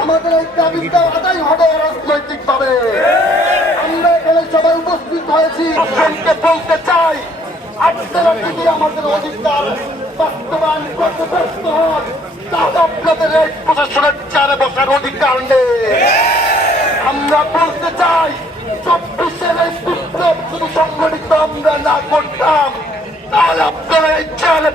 আমাদের এই দাবিটা আদায় হবে রাজনৈতিক ভাবে আমরা এখানে সবাই উপস্থিত হয়েছি। বলতে চাই আমাদের অধিকার প্রশাসনের চারে বসার অধিকার আমরা চাই সংগঠিত আমরা না করতাম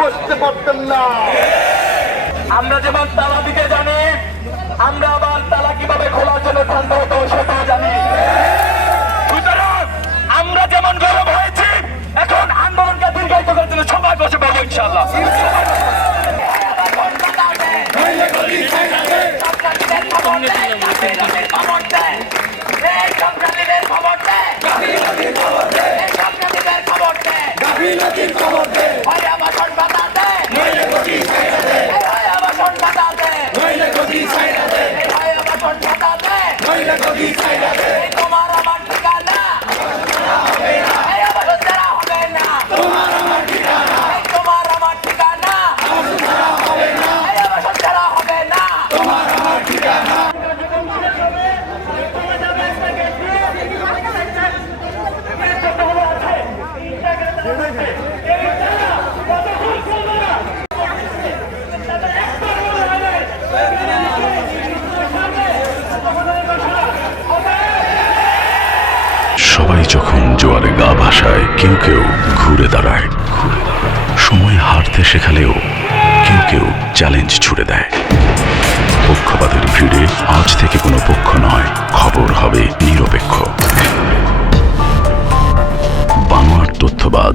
বসতে না। আমরা যেমন তারা দিকে আমরা আবার তালা কীভাবে খোলার জন্য হতো সেটাও জানি। সুতরাং আমরা যেমন গরম হয়েছি, এখন আন্দোলনকে দীর্ঘায়িত করার জন্য সবাই বসে পাবো ইনশাল্লাহ তোমার আমার ঠিকানা এই আবাসন ছাড়া হবে না এই তোমার আমার ঠিকানা এই আবাসন ছাড়া হবে না সবাই যখন জোয়ারে গা ভাসায়, কেউ কেউ ঘুরে দাঁড়ায় ঘুরে। সময় হারতে শেখালেও কেউ কেউ চ্যালেঞ্জ ছুড়ে দেয় পক্ষপাতের ভিড়ে আজ থেকে কোনো পক্ষ নয়, খবর হবে নিরপেক্ষ বানোয়ার তথ্যবাদ